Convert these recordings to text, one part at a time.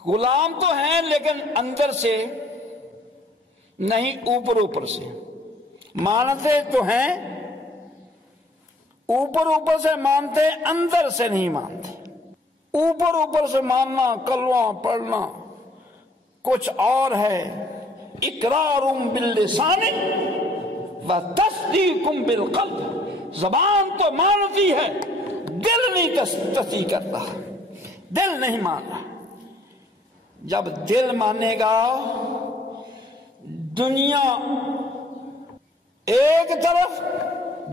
غلام تو ہیں لیکن اندر سے نہیں، اوپر اوپر سے مانتے تو ہیں، اوپر اوپر سے مانتے، اندر سے نہیں مانتے۔ اوپر اوپر سے ماننا، کلمہ پڑھنا کچھ اور ہے، اقرار باللسان و تصدیق بالقلب، زبان تو مانتی ہے، دل نہیں تصدیق کرتا، دل نہیں مانتا۔ جب دل مانے گا، دنیا ایک طرف،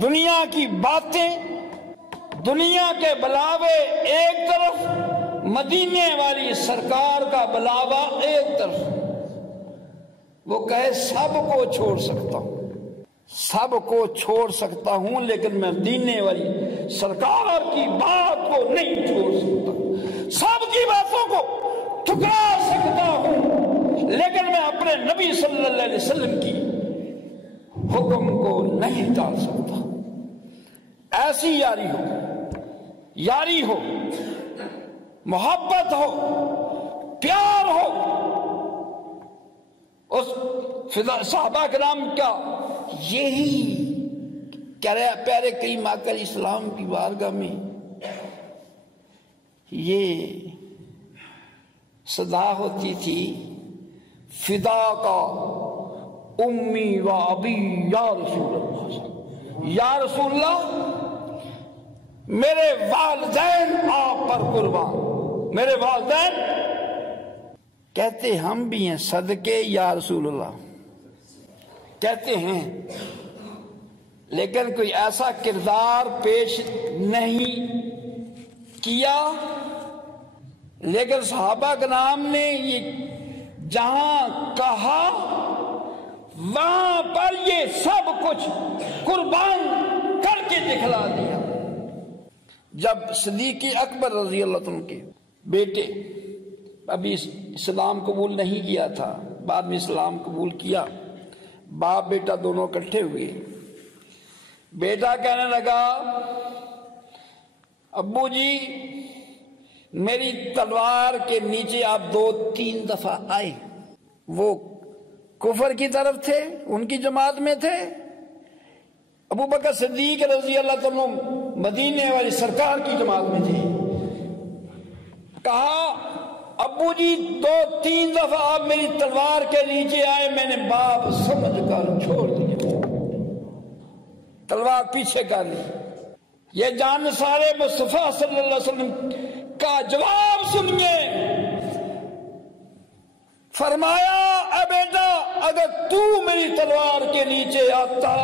دنیا کی باتیں، دنیا کے بلاوے ایک طرف، مدینے والی سرکار کا بلاوا ایک طرف، وہ کہے سب کو چھوڑ سکتا ہوں، سب کو چھوڑ سکتا ہوں، لیکن میں مدینے والی سرکار کی بات کو نہیں چھوڑ سکتا، سب کی باتوں کو ٹھکرا سکتا ہوں، لیکن میں اپنے نبی صلی اللہ علیہ وسلم کی حکم کو نہیں ٹال سکتا۔ ایسی یاری ہو، یاری ہو، محبت ہو، پیار ہو، اس صحابہ کرام کا یہی پیارے کریم آقا علیہ السلام کی بارگاہ میں یہ صدا ہوتی تھی، فدا کا امی و ابی یا رسول اللہ، یا رسول اللہ میرے والدین آپ پر قربان، میرے والدین کہتے ہم بھی ہیں صدقے یا رسول اللہ کہتے ہیں، لیکن کوئی ایسا کردار پیش نہیں کیا۔ لیکن صحابہ کرام نے یہ جہاں کہا وہاں پر یہ سب کچھ قربان کر کے دکھلا دیا۔ جب صدیق اکبر رضی اللہ عنہ کے بیٹے ابھی اسلام قبول نہیں کیا تھا، بعد میں اسلام قبول کیا، باپ بیٹا دونوں اکٹھے ہوئے، بیٹا کہنے لگا ابو جی میری تلوار کے نیچے آپ 2-3 دفعہ آئے، وہ کفر کی طرف تھے، ان کی جماعت میں تھے، ابو بکر صدیق رضی اللہ عنہ مدینے والی سرکار کی جماعت میں تھے۔ کہا ابو جی 2-3 دفعہ آپ میری تلوار کے نیچے آئے، میں نے باپ سمجھ کر چھوڑ دیا، تلوار پیچھے کر لی۔ یہ جان سارے مصطفیٰ صلی اللہ علیہ وسلم کا جواب سنیے، فرمایا اے بیٹا اگر تو میری تلوار کے نیچے آتا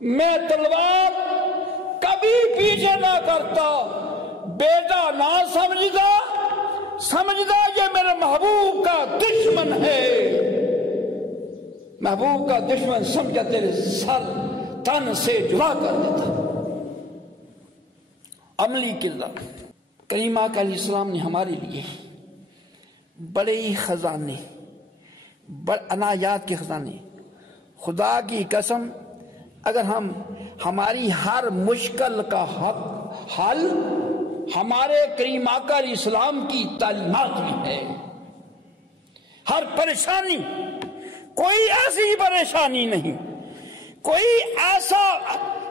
میں تلوار کبھی پیچھے نہ کرتا، بیٹا نہ سمجھدا یہ میرے محبوب کا دشمن ہے، محبوب کا دشمن سمجھا تیرے سر تن سے جدا کر دیتا۔ عملی کردار کریم آقا علیہ السلام نے ہمارے لیے بڑے ہی خزانے، عنایات کے خزانے، خدا کی قسم اگر ہم ہماری ہر مشکل کا حل ہمارے کریم آقا علیہ السلام کی تعلیمات میں ہے، ہر پریشانی، کوئی ایسی پریشانی نہیں، کوئی ایسا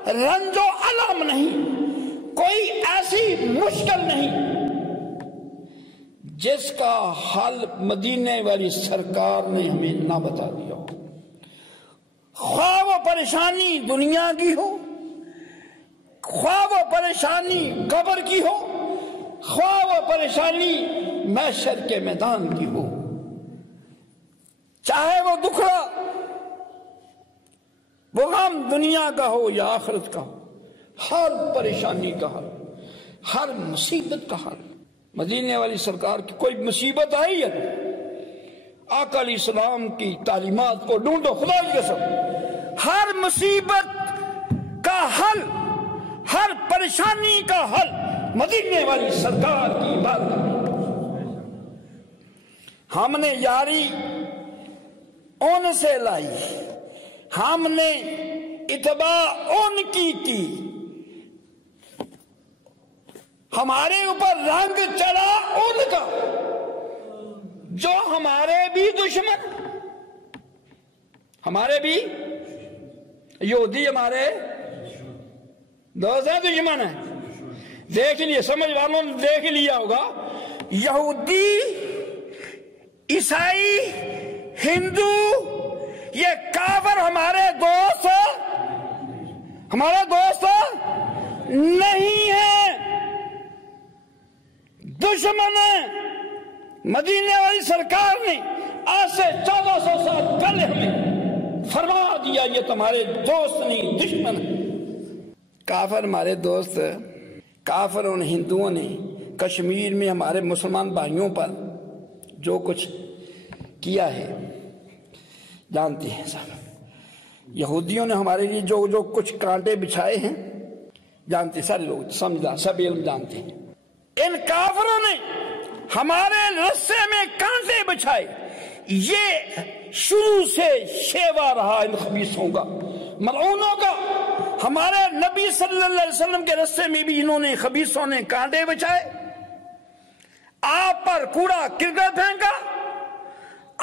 رنج و الم نہیں، کوئی ایسی مشکل نہیں جس کا حل مدینے والی سرکار نے ہمیں نہ بتا دیا ہو، خواہ وہ پریشانی دنیا کی ہو، خواہ وہ پریشانی قبر کی ہو، خواہ وہ پریشانی محشر کے میدان کی ہو، چاہے وہ دکھڑا وہ غم دنیا کا ہو یا آخرت کا ہو، ہر پریشانی کا حل، ہر مصیبت کا حل مدینے والی سرکار کی۔ کوئی مصیبت آئی ہے آقا علیہ السلام کی تعلیمات کو ڈھونڈو، خدا کی قسم ہر مصیبت کا حل، ہر پریشانی کا حل مدینے والی سرکار کی بات ہے۔ ہم نے یاری ان سے لائی، ہم نے اتباع ان کی تھی، ہمارے اوپر رنگ چڑھا جو ہمارے بھی دشمن، ہمارے بھی یہودی ہمارے دوست ہیں، دشمن ہیں. دیکھ لیے، سمجھ والوں نے دیکھ لیا ہوگا، یہودی، عیسائی، ہندو، یہ کافر ہمارے دوست نہیں ہیں، دشمن ہیں. مدینے والی سرکار نے آج سے 1400 سال پہلے ہمیں فرما دیا یہ تمہارے دوست نہیں، دشمن ہیں. کافر ہمارے دوست. کافر ان ہندوؤں نے کشمیر میں ہمارے مسلمان بھائیوں پر جو کچھ کیا ہے جانتے ہیں صاحب. یہودیوں نے ہمارے لیے جو کچھ کانٹے بچھائے ہیں جانتے ہیں، سارے لوگ سمجھدار سب علم جانتے ہیں. ان کافروں نے ہمارے رستے میں کانٹے بچھائے. یہ شروع سے شیوا رہا ان خبیثوں کا، ملعونوں کا. ہمارے نبی صلی اللہ علیہ وسلم کے رستے میں بھی انہوں نے، خبیثوں نے کانٹے بچھائے. آپ پر کوڑا کرکٹ پھینکا،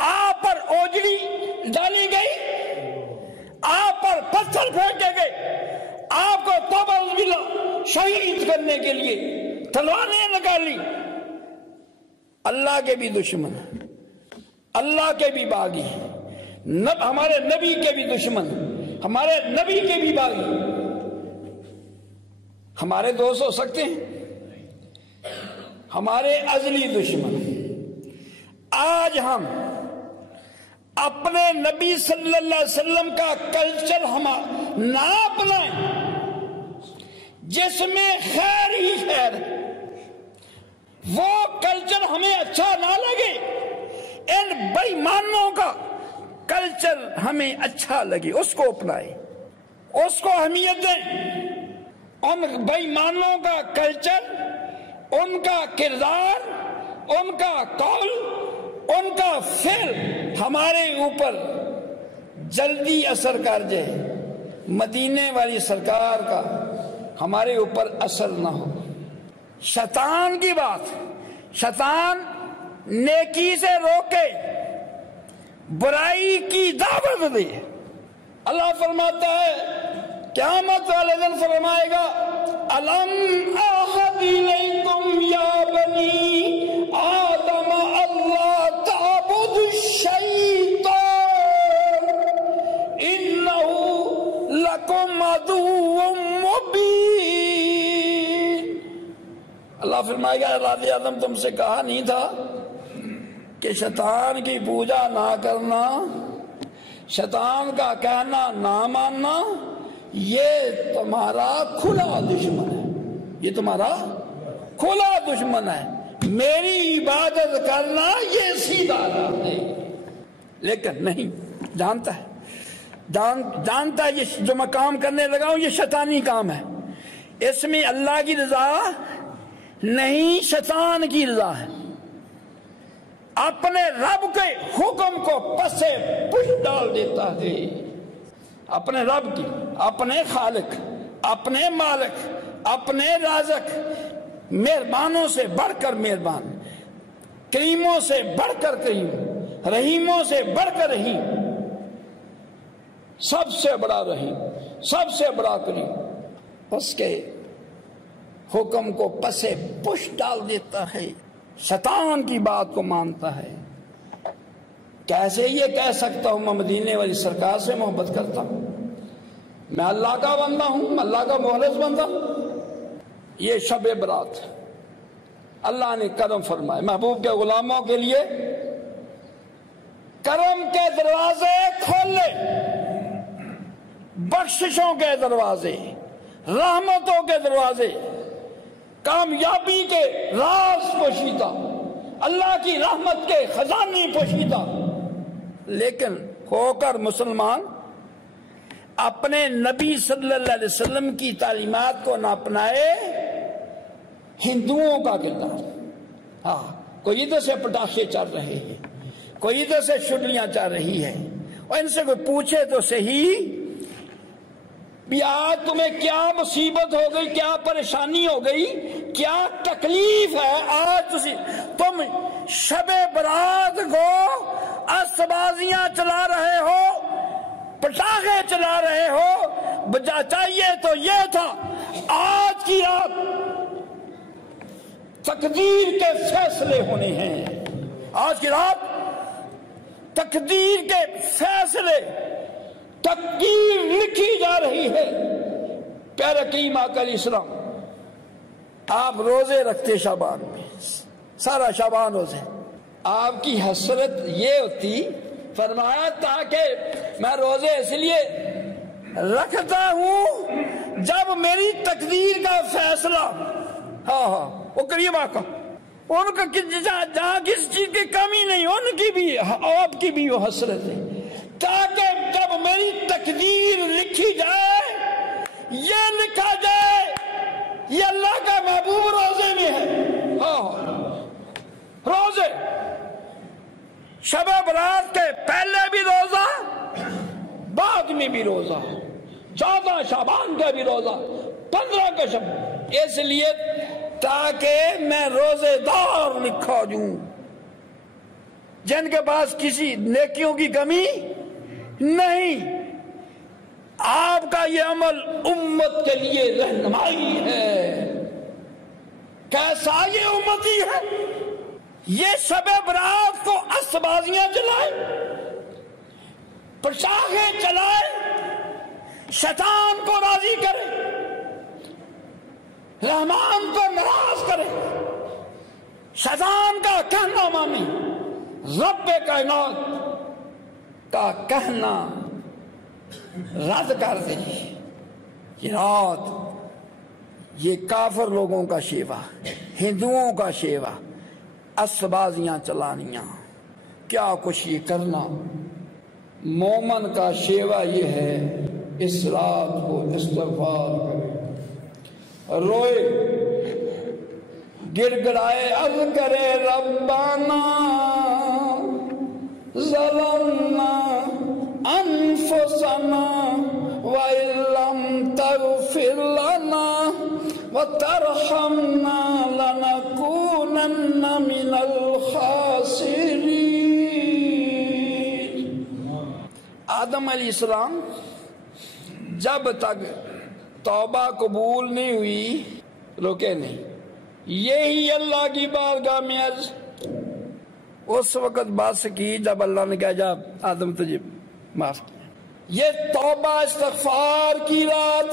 آپ پر اوجڑی ڈالی گئی، آپ پر پتھر پھینکے گئے، آپ کو توبہ باللہ شہید کرنے کے لیے تلواریں نکالی. اللہ کے بھی دشمن، اللہ کے بھی باغی، ہمارے نبی کے بھی دشمن، ہمارے نبی کے بھی باغی. ہمارے دوست ہو سکتے ہیں، ہمارے ازلی دشمن. آج ہم اپنے نبی صلی اللہ علیہ وسلم کا کلچر ہم نہ اپنائیں جس میں خیر ہی خیر ہے، وہ کلچر ہمیں اچھا نہ لگے، ان بے ایمانوں کا کلچر ہمیں اچھا لگے، اس کو اپنائیں، اس کو اہمیت دیں. ان بے ایمانوں کا کلچر، ان کا کردار، ان کا قول، ان کا فعل ہمارے اوپر جلدی اثر کر جائے. مدینے والی سرکار کا ہمارے اوپر اثر نہ ہو. شیطان کی بات، شیطان نیکی سے روکے، برائی کی دعوت دے. اللہ فرماتا ہے قیامت والے دن فرمائے گا الم اعہد الیکم یا بنی آدم اللہ تعبدوا الشیطان انہ لکم عدو مبین. اللہ فرمائے گا اولاد آدم تم سے کہا نہیں تھا کہ شیطان کی پوجا نہ کرنا، شیطان کا کہنا نہ ماننا، یہ تمہارا کھلا دشمن ہے، یہ تمہارا کھلا دشمن ہے. میری عبادت کرنا یہ سیدھا راہ ہے. لیکن نہیں جانتا ہے، جانتا ہے یہ جو میں کام کرنے لگا ہوں یہ شیطانی کام ہے، اس میں اللہ کی رضا نہیں، شیطان کی رضا ہے. اپنے رب کے حکم کو پسے پش ڈال دیتا ہے. اپنے رب کی، اپنے خالق، اپنے مالک، اپنے رازق، مہربانوں سے بڑھ کر مہربان، کریموں سے بڑھ کر کریم، رحیموں سے بڑھ کر رحیم، سب سے بڑا رحیم، سب سے بڑا کریم، اس کے حکم کو پسے پش ڈال دیتا ہے، شیطان کی بات کو مانتا ہے. کیسے یہ کہہ سکتا ہوں میں مدینے والی سرکار سے محبت کرتا ہوں، میں اللہ کا بندہ ہوں، میں اللہ کا مخلص بندہ ہوں. یہ شب برات اللہ نے کرم فرمائے، محبوب کے غلاموں کے لیے کرم کے دروازے کھولے، بخششوں کے دروازے، رحمتوں کے دروازے، کامیابی کے راز پوشیدہ، اللہ کی رحمت کے خزانے پوشیدہ. لیکن ہو کر مسلمان اپنے نبی صلی اللہ علیہ وسلم کی تعلیمات کو نہ اپنائے. ہندوؤں کا کردار، ہاں کوئی ادھر سے پٹاخے چل رہے ہیں، کوئی ادھر سے چھٹیاں چل رہی ہیں، اور ان سے کوئی پوچھے تو صحیح بھی آج تمہیں کیا مصیبت ہو گئی، کیا پریشانی ہو گئی، کیا تکلیف ہے، آج تم تم شب برات کو اسبازیاں چلا رہے ہو، پٹاخے چلا رہے ہو، چاہیے تو یہ تھا آج کی رات تقدیر کے فیصلے ہونے ہیں، آج کی رات تقدیر کے فیصلے، تقدیر لکھی جا رہی ہے۔ پیارے کریم آقا علیہ السلام آپ روزے رکھتے شعبان میں، سارا شعبان روزے، آپ کی حسرت یہ ہوتی، فرمایا تاکہ میں روزے اس لیے رکھتا ہوں جب میری تقدیر کا فیصلہ، وہ کریم آقا ان کا جہاں کسی چیز کی کمی نہیں، ان کی بھی آپ کی بھی وہ حسرت ہے، تاکہ جب میری تقدیر لکھی جائے، یہ لکھا جائے یہ اللہ کا محبوب روزے میں ہے۔ روزے شب برات کے پہلے بھی روزہ، بعد میں بھی روزہ، 14 شعبان کا بھی روزہ، 15 کا شب، اس لیے تاکہ میں روزے دار لکھا جوں جن کے پاس کسی نیکیوں کی کمی نہیں۔ آپ کا یہ عمل امت کے لیے رہنمائی ہے۔ کیسا یہ امتی ہے؟ یہ شب برات کو اسبازیاں جلائے، پٹاخے چلائے، شیطان کو راضی کرے، رحمان کو ناراض کرے، شیطان کا کہنا مانے، رب کائنات کا کہنا رد کر دے۔ یہ رات یہ کافر لوگوں کا شیوا، ہندوؤں کا شیوا، اسبازیاں چلانیاں، کیا کچھ یہ کرنا۔ مومن کا شیوا یہ ہے اس رات کو استغفار کرے، روئے، گر گڑائے، عرض کرے ربنا ظلمنا انفسنا وَإِن لَّمْ تَغْفِرْ لَنَا وَتَرْحَمْنَا لَنَكُونَنَّ مِنَ الْخَاسِرِينَ۔ آدم علیہ السلام جب تک توبہ قبول نہیں ہوئی روکے نہیں، یہی اللہ کی بارگاہ میں عرض اس وقت بات کی جب اللہ نے کہا جا آدم تجھے معاف کیا۔ یہ توبہ استغفار کی رات،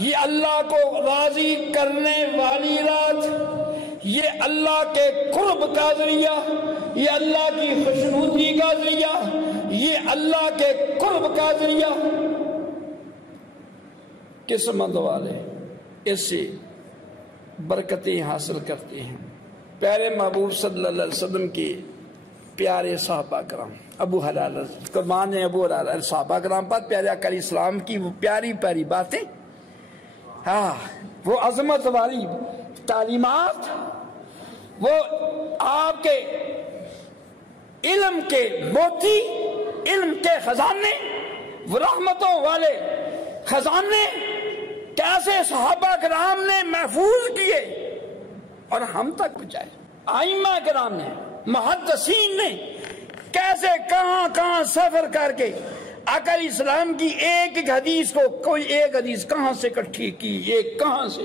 یہ اللہ کو راضی کرنے والی رات، یہ اللہ کے قرب کا ذریعہ، یہ اللہ کی خوشنودی کا ذریعہ، یہ اللہ کے قرب کا ذریعہ۔ قسمت والے اس سے برکتیں حاصل کرتے ہیں۔ پیارے محبوب صلی اللہ علیہ وسلم کے پیارے صحابہ کرام، ابو حلال قربان ہے ابو حلال صحابہ کرام پر پیارے آقا علیہ السلام کی وہ پیاری پیاری باتیں، وہ عظمت والی تعلیمات، وہ آپ کے علم کے موتی، علم کے خزانے، وہ رحمتوں والے خزانے کیسے صحابہ کرام نے محفوظ کیے اور ہم تک پہنچائے، ائمہ کرام نے، محدثین نے کیسے کہاں کہاں سفر کر کے آقا علیہ السلام کی ایک ایک حدیث کو، کوئی ایک حدیث کہاں سے اکٹھی کی، ایک کہاں سے،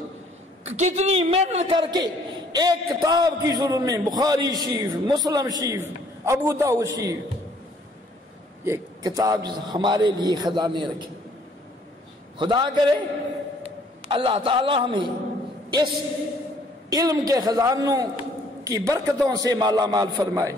کتنی محنت کر کے ایک کتاب کی ضرورت میں، بخاری شریف، مسلم شریف، ابو داؤد شریف، یہ کتاب ہمارے لیے خزانے رکھے۔ خدا کرے اللہ تعالی ہمیں اس علم کے خزانوں کی برکتوں سے مالا مال فرمائے۔